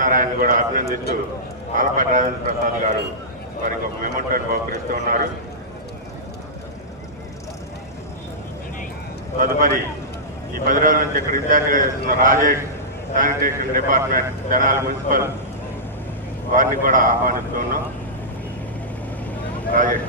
సత్యనారాయణ కూడా అభినందిస్తూ ఆలపాటి రాజేంద్ర ప్రసాద్ గారు వారికి ఒక మెమంటోని బహుకరిస్తూ ఉన్నారు. తదుపరి ఈ పది రోజుల నుంచి ఇక్కడ ఇన్ఛార్జిగా చేస్తున్న Rajesh sanitation department general municipal వారిని కూడా ఆహ్వానిస్తూ ఉన్నాం. రాజేష్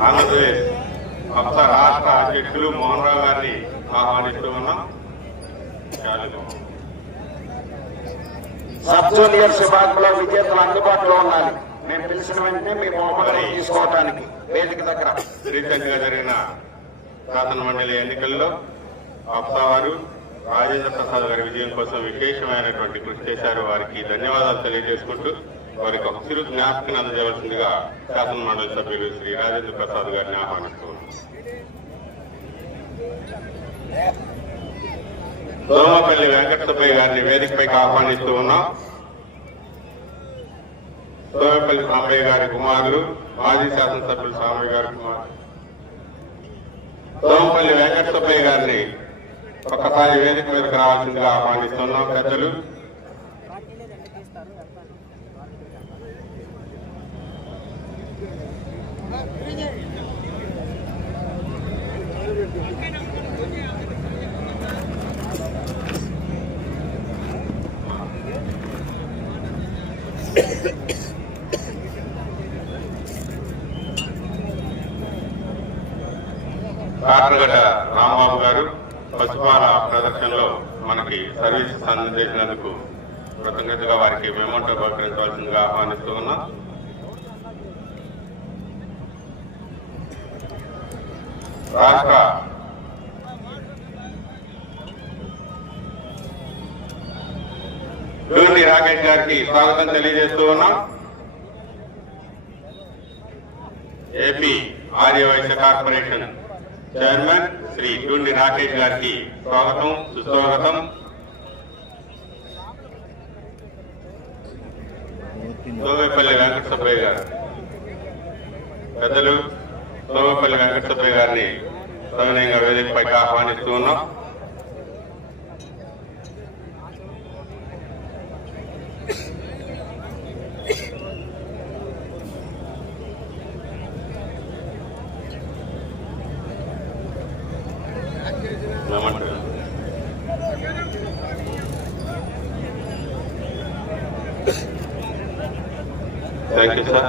ఆంధ్రప్రదేశ్ కొత్త రాష్ట్ర అధ్యక్షులు మోహన్ రావు గారిని ఆహ్వానిస్తూ ఉన్నాం సబ్ జూనియర్స్ విభాగంలో విద్యార్థులు అందుబాటులో ఉండాలి మేము పిలిచిన వెంటనే మీ బహుమతులు తీసుకోవటానికి వేదిక దగ్గర. రీసెంట్గా జరిగిన శాసన మండలి ఎన్నికల్లో అప్సావారు రాజేంద్ర ప్రసాద్ గారి విజయం కోసం విశేషమైనటువంటి కృషి చేశారు. వారికి ధన్యవాదాలు తెలియజేసుకుంటూ వారికి ఒక చిరు జ్ఞాపకం అందజేయవలసిందిగా శాసన మండలి సభ్యులు శ్రీ రాజేంద్ర ప్రసాద్ గారిని ఆహ్వానిస్తున్నాం. సోమపల్లి వెంకటసుబ్బయ్య గారిని వేదికపైకి ఆహ్వానిస్తూ ఉన్నాం. సోమపల్లి సాంబయ్య గారి కుమారులు మాజీ శాసనసభ్యులు సాంబయ్య గారి కుమారులు. సోమపల్లి వెంకటసుబ్బయ్య గారిని ఒక్కసారి వేదిక మీదకి రావాల్సిందిగా ఆహ్వానిస్తున్నాం పెద్దలు Thank you రాంబాబు గారు పశుపాల ప్రదర్శనలో వారికి సర్వీసెస్ అందజేసినందుకు కృతజ్ఞతగా వారికి మెమోటో బహుకరించవలసిందిగా ఆహ్వానిస్తూ ఉన్నాం. రాష్ట్ర డూరి రాకేష్ గారికి స్వాగతం తెలియజేస్తూ ఉన్నాం. AP Aryavaishya corporation chairman Shri Tundi Rakesh గారికి స్వాగతం సుస్వాగతం. సోమేపల్లి వెంకట సుబ్బయ్య గారు. పెద్దలు సోమేపల్లి వెంకట సుబ్బయ్య గారిని సవినయంగా వేదికపైకి ఆహ్వానిస్తూ ఉన్నాం. థ్యాంక్ యూ సార్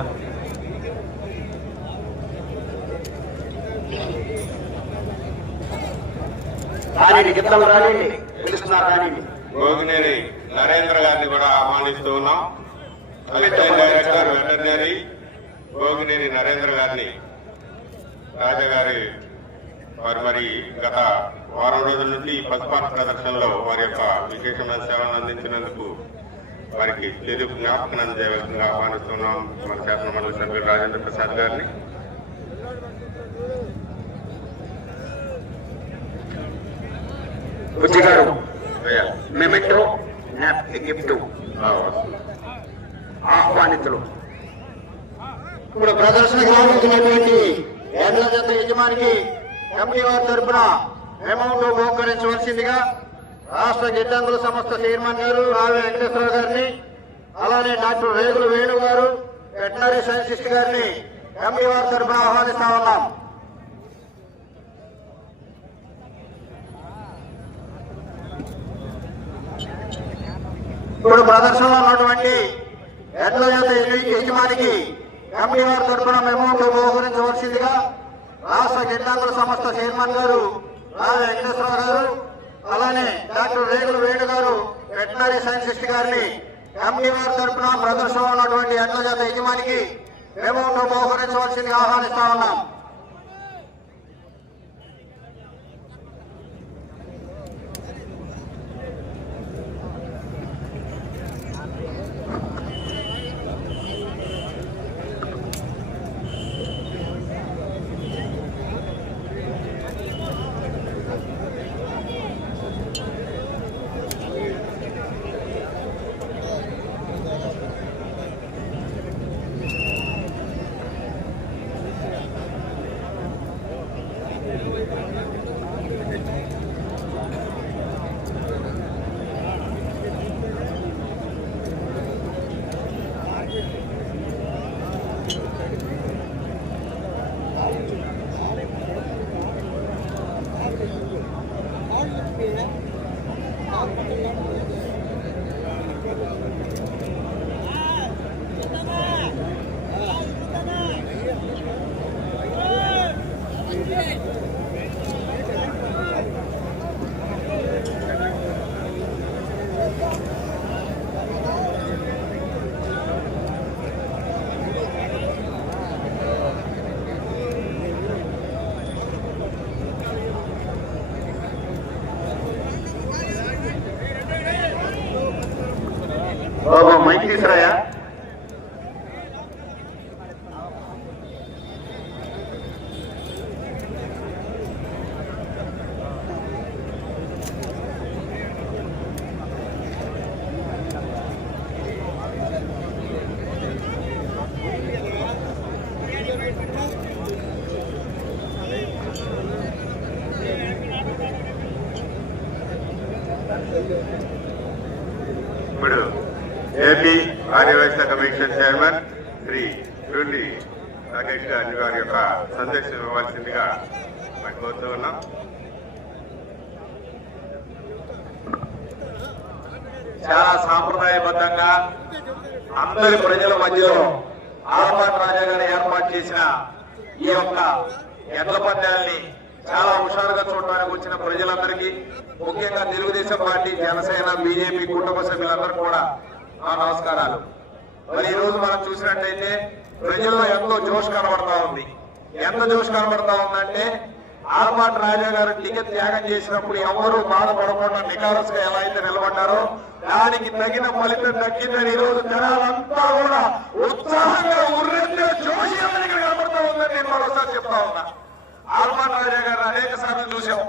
రాణి గిద్దలు రాణి పిలుస్తున్నారు రాణి గోగినేని నరేంద్ర గారిని కూడా ఆహ్వానిస్తూ ఉన్నాం. Assistant director veterinary Gogineni Narendra గారిని రాజా గారి వారు మరి గత వారం రోజుల నుంచి ఈ పసుపాట ప్రదర్శనలో వారి యొక్క విశేషమైన సేవలను అందించినందుకు వారికి తిరిగి జ్ఞాపకం అందజేయవలసిందిగా ఆహ్వానిస్తున్నాం. మన శాసన మండలి సభ్యులు రాజేంద్ర ప్రసాద్ గారిని. గారు మెమెంటో గిఫ్ట్. ఆహ్వానితులు. ఇప్పుడు ప్రదర్శనకు రాబోతున్నటువంటి ఎడ్ల జత యజమానికి కమిటీ వారి తరపున అమౌంట్ బహుకరించవలసిందిగా రాష్ట్ర గిడ్డంగుల సంస్థ చైర్మన్ గారు రావి వెంకటేశ్వర గారిని అలానే డాక్టర్ రేగుల వేణు గారు వెటనరీ సైంటిస్ట్ గారిని ఎంపీ వారి తరఫున ఆహ్వానిస్తా ఉన్నాం. ఇప్పుడు ప్రదర్శనలో ఉన్నటువంటి ఎడ్ల చేత యజమానికి ఎంపీ వారి తరఫున మెమోతో బహుకరించవలసిందిగా రాష్ట్ర గిడ్డంగుల సంస్థ చైర్మన్ గారు రావి వెంకటేశ్వరరావు గారు అలానే డాక్టర్ రేగుల వేణు గారు వెటనరీ సైంటిస్ట్ గారిని ఎంపీ వారి తరఫున ప్రదర్శన ఉన్నటువంటి ఎడ్ల జాత యజమానికి మేము బహుకరించవలసింది ఆహ్వానిస్తా ఉన్నాం. చాలా సాంప్రదాయబద్ధంగా అందరి ప్రజల మధ్యలో ఆలపాటి రాజా గారు ఏర్పాటు చేసిన ఈ యొక్క ఎడ్ల పందాలని చాలా హుషారుగా చూడడానికి వచ్చిన ప్రజలందరికీ ముఖ్యంగా తెలుగుదేశం పార్టీ జనసేన బీజేపీ కుటుంబ సభ్యులందరూ కూడా నా నమస్కారాలు. మరి ఈ రోజు మనం చూసినట్టయితే ప్రజల్లో ఎంతో జోష్ కనబడతా ఉంది. ఎంత జోష్ కనబడతా ఉందంటే ఆలపాటి రాజా గారు టికెట్ త్యాగం చేసినప్పుడు ఎవరు బాధపడకుండా నికారసుగా ఎలా అయితే నిలబడ్డారో దానికి తగిన ఫలితం దక్కిందని ఈ రోజు జనాలంతా కూడా ఉత్సాహంగా ఉర్రెత్తే జోషి అనేది ఇక్కడ కనబడతా ఉందని నేను మరోసారి చెప్తా ఉన్నా. ఆల్మాన్ రాజా గారు అనేక సార్లు చూసాం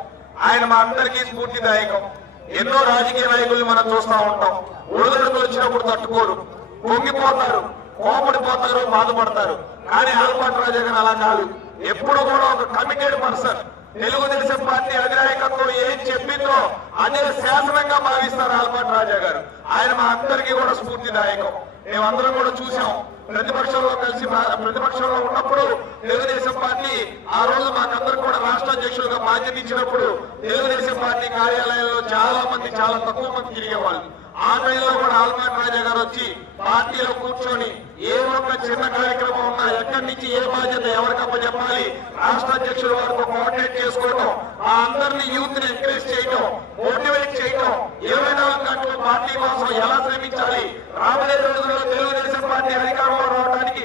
ఆయన మా అందరికీ స్ఫూర్తిదాయకం. ఎన్నో రాజకీయ నాయకుల్ని మనం చూస్తా ఉంటాం. ఒడిదొడుకులు వచ్చినప్పుడు తట్టుకోరు. పొంగిపోతారు కోపడిపోతారు బాధపడతారు. కానీ ఆల్మాన్ రాజా గారు అలా కాదు. ఎప్పుడు కూడా ఒక కమిటెడ్ పర్సన్ తెలుగుదేశం పార్టీ అధినాయకత్వం ఏం చెప్పిందో అదే శాసనంగా భావిస్తారు ఆల్పాటి రాజా గారు. ఆయన మా అందరికీ కూడా స్ఫూర్తిదాయకం మేమందరం కూడా చూసాం ప్రతిపక్షంలో కలిసి ప్రతిపక్షంలో ఉన్నప్పుడు తెలుగుదేశం పార్టీ ఆ రోజు మాకందరూ కూడా రాష్ట్ర అధ్యక్షులుగా బాధ్యత ఇచ్చినప్పుడు తెలుగుదేశం పార్టీ కార్యాలయంలో చాలా మంది చాలా తక్కువ మంది తిరిగేవాళ్ళు. ఆ టైంలో కూడా ఆల్మాట్ రాజా గారు వచ్చి పార్టీలో కూర్చొని ఏ ఒక్క చిన్న కార్యక్రమం ఉన్నా ఎక్కడి నుంచి ఏ బాధ్యత ఎవరికప్ప చెప్పాలి రాష్ట్ర అధ్యక్షుల వారితో కోఆర్డినేట్ చేసుకోవడం ఆ అందరినీ యూత్ని ఎంకరేజ్ చేయడం మోటివేట్ చేయడం ఇరవై నాలుగు గంటలు పార్టీ కోసం ఎలా శ్రమించాలి? రాబోయే రోజుల్లో తెలుగుదేశం పార్టీ అధికారంలో రావడానికి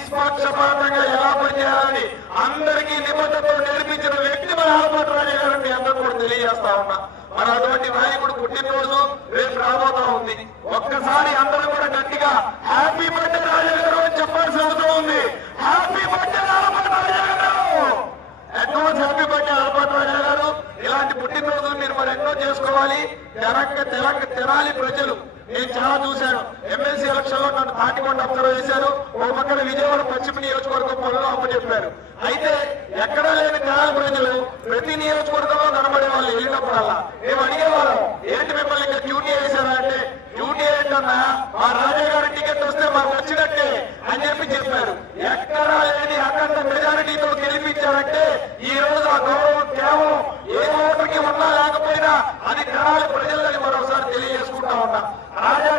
నిష్పక్షపాతంగా ఎలా పనిచేయాలని అందరికీ నిబద్ధతతో నేర్పించిన వ్యక్తి మన ఆల్మాట్ రాజా గారు అందరూ కూడా తెలియజేస్తా ఉన్నా. మరి అటువంటి నాయకుడు పుట్టినరోజు రేపు రాబోతా ఉంది. ఒక్కసారి అందరూ కూడా గట్టిగా హ్యాపీ బర్త్డే రాజా గారు అని చెప్పాల్సిన అవసరం ఉంది. హ్యాపీ బర్త్డే ఆలపాటి రాజా గారు advance happy birthday Alapati Raja గారు ఇలాంటి పుట్టినరోజులు మీరు మరి ఎన్నో చేసుకోవాలి. తెరక్క తెరక్క తెరాలి ప్రజలు. నేను చాలా చూశాను. ఎమ్మెల్సీ ఎలక్షన్లో నన్ను తాటికొండ అబ్జర్వ్ చేశారు ఓ పక్కన విజయవాడ పశ్చిమ నియోజకవర్గం పనులు అప్పచెప్పారు. అయితే ఎక్కడా లేని తెరాలి ప్రజలు ప్రతి నియోజకవర్గంలో కనబడే వాళ్ళు వెళ్ళినప్పుడల్లా. మేము అడిగే ఏంటి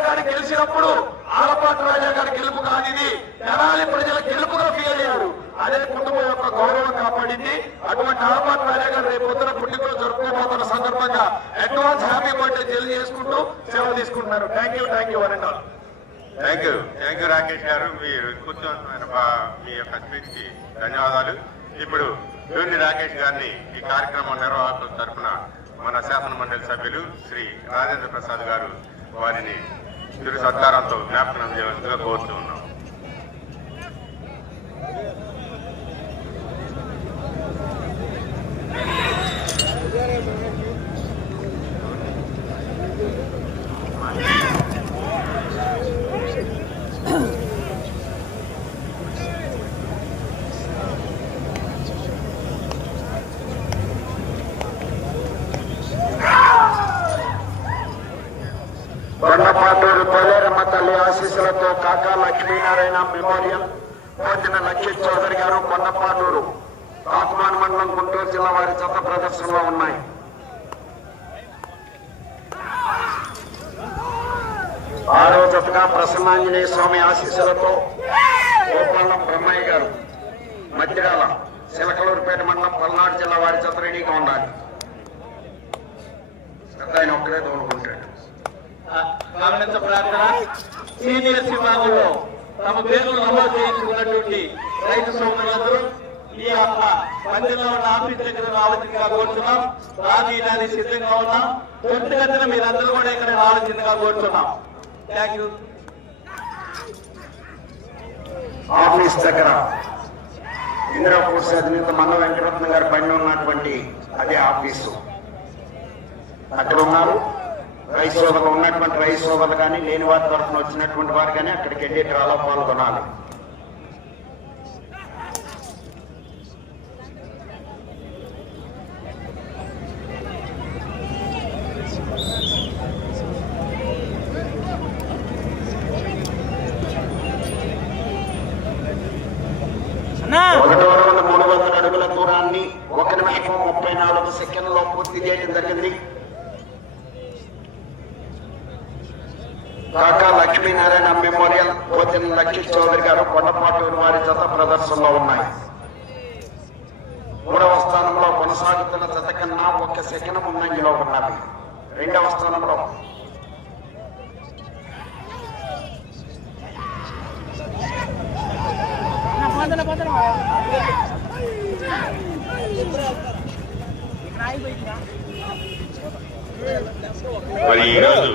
గారు గెలిచినప్పుడు ఆలపాటి రాజా గారి గెలుపు కాదు ఇది తెనాలి ప్రజల గెలుపుగా ఫీల్ అయ్యారు అదే కుటుంబం యొక్క గౌరవం కాపాడింది. అటువంటి ఆహ్వాన్ రాజా రేపు పొద్దున పుట్టినరోజు జరుపుకోబోతున్న సందర్భంగా అడ్వాన్స్ హ్యాపీ బర్త్డే తెలియజేసుకుంటూ సెలవు తీసుకుంటున్నారు. థ్యాంక్ యూ థ్యాంక్ యూ వరండా thank you thank you Rakesh గారు. మీరు కూర్చోవలసిన మీ యొక్క స్పీచ్కి ధన్యవాదాలు. ఇప్పుడు యూని రాకేష్ గారిని ఈ కార్యక్రమం నిర్వాహకుల తరఫున మన శాసన మండలి సభ్యులు శ్రీ రాజేంద్ర ప్రసాద్ గారు వారిని చిరు సత్కారంతో జ్ఞాపకం చేయవలసిందిగా కోరుతూ ఉన్నాం కొండపాటూరు పోలేరమ్మ తల్లి ఆశీస్సులతో కాకా నారాయణ మెమోరియల్ పోతిన లక్ష్మీ చౌదరి గారు కొండపాటూరు కాకుమాన్ మండలం గుంటూరు జిల్లా వారి చెత్త ప్రదర్శనలో ఉన్నాయి. ఆరో జతగా ప్రసన్నాంజనేయ స్వామి ఆశీస్సులతో గోపాలం బ్రహ్మయ్య గారు మధ్యరాల చిలకలూరుపేట మండలం పల్నాడు జిల్లా వారి చెత్త రెడీగా ఉండాలి. ఆయన ఒక్కడే తోడుకుంటాడు. గమనించ ప్రార్థన. సీనియర్ సినిమాలో తమ పేర్లు నమోదు చేయించుకున్నటువంటి రైతు సోదరులందరూ ఈ యొక్క పందెంలో ఉన్న ఆఫీస్ దగ్గర రావాల్సిందిగా కోరుతున్నాం రాజీయడానికి సిద్ధంగా ఉన్నాం. తొమ్మిదిగతిన మీరందరూ కూడా ఇక్కడ రావాల్సిందిగా కోరుతున్నాం థ్యాంక్ యూ ఆఫీస్ దగ్గర ఇందిరాపూర్ అధినేత మన్న వెంకటరత్నం గారి పైన ఉన్నటువంటి అదే ఆఫీసు. అక్కడ ఉన్నారు. రైస్ సోదరులు ఉన్నటువంటి రైస్ సోదరులు కానీ లేని వారి తరఫున వచ్చినటువంటి వారు కానీ అక్కడికి వెళ్ళి డ్రాలో పాల్గొనాలి. ఒకటో రోజు మూడు వందల అడుగుల దూరాన్ని ఒక నిమిషం ముప్పై నాలుగు సెకండ్లో పూర్తి చేయడం జరిగింది. కాకా లక్ష్మీనారాయణ మెమోరియల్ పోతిన లక్ష్మీ చౌదరి గారు కొండపాటూరు వారి జత ప్రదర్శనలో ఉన్నాయి. మూడవ స్థానంలో కొనసాగుతున్న జత కన్నా ఒక సెకండ్ ముందంజలో ఉన్నవి రెండవ స్థానంలో మరి ఈరోజు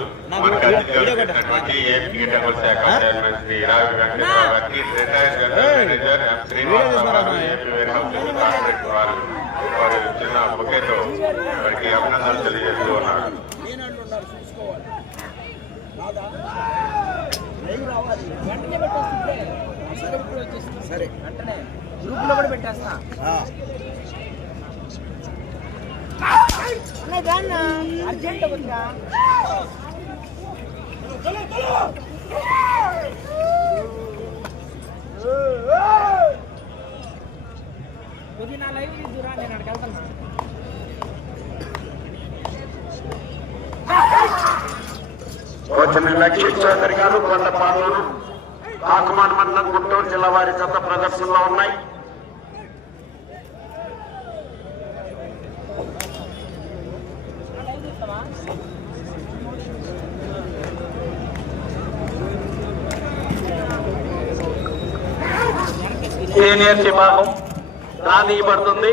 అభినందనలు తెలియజేస్తూ ఉన్నారు సరే. వెంటనే గ్రూప్లో కూడా పెట్టేస్తా. అర్జెంట్ ఉందా? కొద్ది నా లైవ్ చూరా నేను అక్కడికి వెళ్తాను వచ్చిన లక్ష్మీ చౌదరి గారు కొండపాటూరు కాకుమాన్ మండలం గుంటూరు జిల్లా వారి జత ప్రదర్శనలో ఉన్నాయి. సీనియర్ విభాగం రానియబడుతుంది.